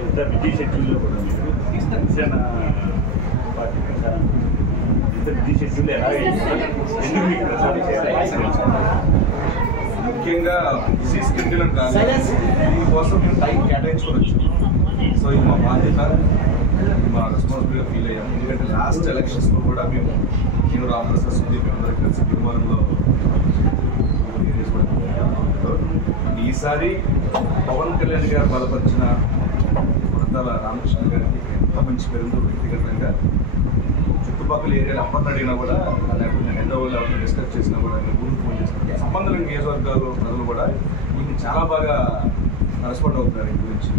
ఇంత బిజీ షెడ్యూల్లో కూడా మీరు జనసేన పార్టీ ప్రచారం ఇంత బిజీ షెడ్యూల్ ఎలా ఎందుకు మీకు ప్రచారం చేయాలి? ముఖ్యంగా బిజీ షెడ్యూల్ అని కాదు, దీనికోసం మేము టైం కేటాయించుకోవచ్చు. సో ఇది మా బాధ్యత, మా రెస్పాన్సిబిలిటీగా ఫీల్ అయ్యాము. ఎందుకంటే లాస్ట్ ఎలక్షన్స్లో కూడా నేను రామప్రసాద్ సుదీప్ అందరికీ కలిసి గురువారంలో ఈసారి పవన్ కళ్యాణ్ గారు బలపరిచిన కొరతాల రామకృష్ణ గారికి ఎంత మంచి పేరుందో వ్యక్తిగతంగా చుట్టుపక్కల ఏరియాలో అప్పటి అడిగినా కూడా, లేకపోతే నేను హైదరాబాద్ ఎవరితో డిస్కస్ చేసినా కూడా, నేను ఊరికి ఫోన్ చేసిన సంబంధం లేని నియోజకవర్గాలు ప్రజలు కూడా ఈయన చాలా బాగా రెస్పాండ్ అవుతున్నారు. ఈ గురించి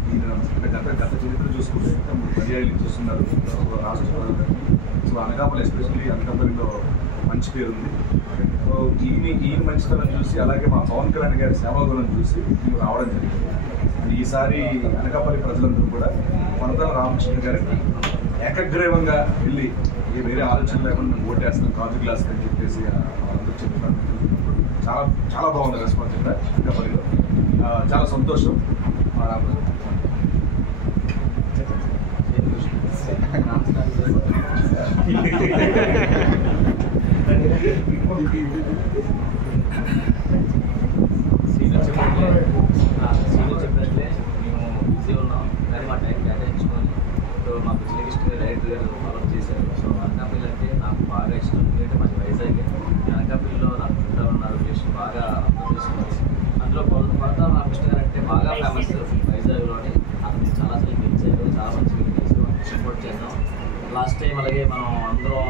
గత చరిత్ర చూసుకుంటే పర్యాలు చూస్తున్నారు రాష్ట్ర ప్రజలు. సో అనకాపల్లి ఎస్పెషల్లీ అనకాపల్లిలో మంచి పేరు ఉంది. సో ఈయన మంచితనం చూసి, అలాగే మా పవన్ కళ్యాణ్ గారి సేవాగుణం చూసి మేము రావడం జరిగింది. ఈసారి అనకాపల్లి ప్రజలందరూ కూడా కొనతాల రామకృష్ణ గారికి ఏకగ్రీవంగా వెళ్ళి వేరే ఆలోచన లేకుండా మేము ఓటేస్తాం కాజు గ్లాస్ అని చెప్పేసి అందరూ చెప్తున్నారు. చాలా చాలా బాగుంది రెస్పాన్స్ ఇక్కడ అనకాపల్లిలో. చాలా సంతోషం. సీనియర్ చెప్పినట్లే మేము బిజీ ఉన్నాం, కానీ మా టైం కేటాయించుకొని మా పిచ్చిలకి ఇష్టం రైట్ గారు ఫాలో చేశారు. సో అనకాపల్లి అంటే నాకు బాగా ఇష్టం, ఎందుకంటే మాది వైజాగ్. అనకాపల్లిలో నాకు చుట్టూ ఉన్న లొకేషన్ బాగా అర్థం చేసుకోవచ్చు. అందులో కొరతాల రామకృష్ణ గారు అంటే బాగా ఫేమస్ వైజాగ్లోని. అతను చాలాసార్లు గెలిచారు, చాలా మంచిగా గెలిచారు, సపోర్ట్ చేద్దాం. లాస్ట్ టైం అలాగే మనం అందరం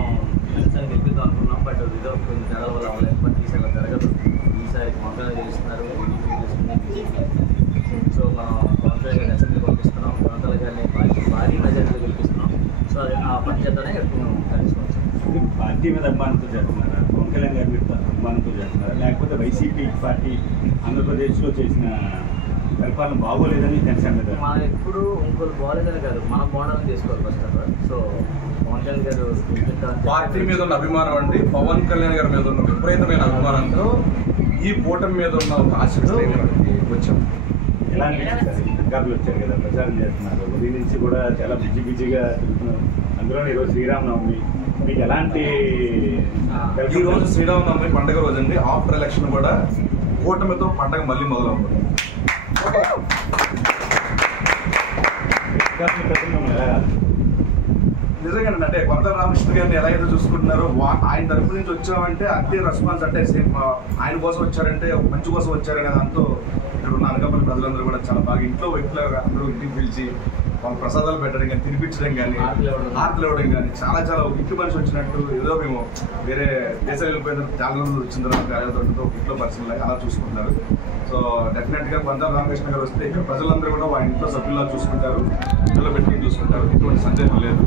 జనసేన గెలిపిద్దాం అనుకున్నాం, బట్ ఏదో కొన్ని తేడాల వల్ల అవ్వలేదు. బట్ ఈసారి జరగదు. ఈసారి మొక్కలు గెలుస్తున్నారు, సో మనం పవన్ కళ్యాణ్ గారిని అసెంబ్లీ పంపిస్తున్నాం, కొనతాల గారిని భారీ మెజార్టీలో గెలిపిస్తున్నాం. సో అది ఆ పని చేద్దానే మేము తెలుసుకోవచ్చు. పార్టీ మీద అభిమానంతో చేస్తున్నారా? పవన్ కళ్యాణ్ గారి మీద అభిమానంతో చేస్తున్నారా? లేకపోతే వైసీపీ పార్టీ ఆంధ్రప్రదేశ్లో చేసిన పరిపాలన బాగోలేదని జనసేన మీద? మనం ఎప్పుడు ఇంకోటి బాగోలేదని కాదు, మనం బాగుండాలని చేసుకోవాలి first of all. So Pawan Kalyan గారు పార్టీ మీద ఉన్న అభిమానం అండి, పవన్ కళ్యాణ్ గారి మీద ఉన్న విపరీతమైన అభిమానంతో ఈ కూటమి మీద ఉన్న ఒక ఆసక్తి వచ్చాం. ఎలా అనిపిస్తుంది? అనకాపల్లి వచ్చారు కదా, ప్రచారం చేస్తున్నారు, ఉదయం నుంచి కూడా చాలా బిజీగా తిరుగుతున్నారు. అందులో ఈరోజు శ్రీరామనవమి, మీకు ఎలాంటి? ఈ రోజు శ్రీరామనవమి పండుగ రోజు అండి. ఆఫ్టర్ ఎలక్షన్ కూడా కూటమితో పండుగ మళ్ళీ మొదలవుతుంది. నిజంగా అంటే కొనతాల రామకృష్ణ గారిని ఎలా అయితే చూసుకుంటున్నారో, ఆయన తరపు నుంచి వచ్చామంటే అంతే రెస్పాన్స్. అంటే సేమ్ ఆయన కోసం వచ్చారంటే మంచి కోసం వచ్చారనే దాంతో ఇక్కడ ఉన్న అనకాపల్లి ప్రజలందరూ కూడా చాలా బాగా ఇంట్లో వ్యక్తులు అందరూ ఇంటికి పిలిచి వాళ్ళ ప్రసాదాలు పెట్టడం కానీ, తినిపించడం కానీ, ఆర్తలు ఇవ్వడం కానీ, చాలా చాలా ఇంటి మనిషి వచ్చినట్టు, ఏదో మేము వేరే దేశాలు వెళ్ళిపోయిన చాలా రోజులు వచ్చిన తర్వాత ఇంట్లో పర్సనల్ అలా చూసుకుంటున్నారు. సో డెఫినెట్గా కొనతాల రామకృష్ణ గారు వస్తే ఇక్కడ ప్రజలందరూ కూడా వాళ్ళ ఇంట్లో సభ్యుల్లో చూసుకుంటారు, ఇంట్లో పెట్టుకుని చూసుకుంటారు. ఎటువంటి సందేహం లేదు.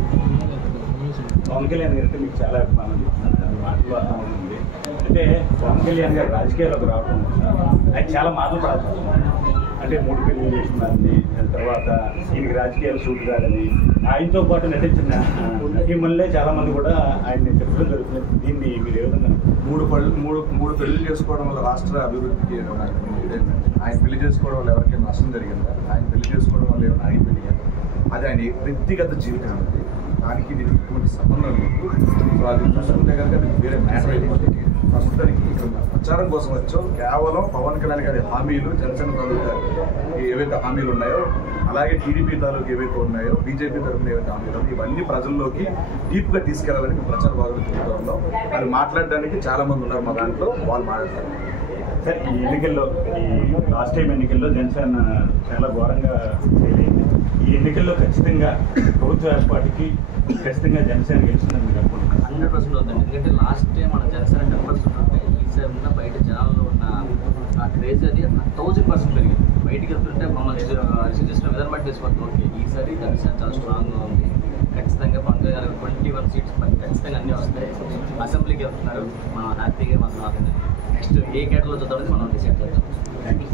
పవన్ కళ్యాణ్ గారు అంటే మీకు చాలా అభిమానం మాటలు అర్థమవుతుంది. అంటే పవన్ కళ్యాణ్ గారు రాజకీయాల్లోకి రావడం ఆయన చాలా మాటలు పడుతున్నారు. అంటే 3 పెళ్లి చేస్తున్నారని, తర్వాత ఈయనకి రాజకీయాలు సూట్ కాదని, ఆయనతో పాటు నటించిన నటీమణులే చాలా మంది కూడా ఆయన్ని చెప్పడం జరుగుతుంది. దీన్ని మీరు ఏ విధంగా? మూడు పెళ్లి చేసుకోవడం వల్ల రాష్ట్ర అభివృద్ధికి ఆయన పెళ్లి చేసుకోవడం వల్ల ఎవరికైనా నష్టం జరిగిందా? ఆయన పెళ్లి చేసుకోవడం వల్ల ఏమైనా ఆగిపోయింది? అది ఆయన వ్యక్తిగత జీవితం అనేది, దానికి దీనికి ఎటువంటి సంబంధం లేదు. సో అది చూసుకుంటే కనుక అది వేరే మ్యాటర్ అయిపోతే ప్రస్తుతానికి ఇక్కడ ప్రచారం కోసం వచ్చాం. కేవలం పవన్ కళ్యాణ్ గారి హామీలు, జనసేన తాలూకా ఏవైతే హామీలు ఉన్నాయో, అలాగే టీడీపీ తాలూకు ఏవైతే ఉన్నాయో, బీజేపీ తరఫున ఏవైతే హామీలు ఉన్నాయో, ఇవన్నీ ప్రజల్లోకి డీప్గా తీసుకెళ్లాలని మేము ప్రచార భాగంలో తిరుగుతాం. అది మాట్లాడడానికి చాలా మంది ఉన్నారు మా దాంట్లో, వాళ్ళు మాట్లాడతారు. సార్, ఈ ఎన్నికల్లో, ఈ లాస్ట్ టైం ఎన్నికల్లో జనసేన చాలా ఘోరంగా చేయలేదు. ఈ ఎన్నికల్లో ఖచ్చితంగా ప్రభుత్వ ఏర్పాటుకి ఖచ్చితంగా జనసేన గెలుస్తుందని మీరు అనుకుంటున్నారు? 100% అవుతుంది. ఎందుకంటే లాస్ట్ టైం మన జనసేన 10% ఉంటే ఈసారి ఉన్న బయట జనాల్లో ఉన్న ఆ క్రేజ్ అది 1000% పెరిగింది. బయటికి వెళ్తుంటే మమ్మల్ని రిసీవ్ చేసిన విధానం బట్టి తెలిసిపోతుంది. ఓకే, ఈసారి జనసేన చాలా స్ట్రాంగ్గా ఉంది. ఖచ్చితంగా పవన్ కళ్యాణ్ 21 సీట్స్ ఖచ్చితంగా అన్నీ వస్తాయి. అసెంబ్లీకి వెళ్తున్నారు, మనం హ్యాపీగా మాకు నెక్స్ట్ ఏ కేటర్లో చూద్దామని మనం డిసైడ్ చేద్దాం. Thank you.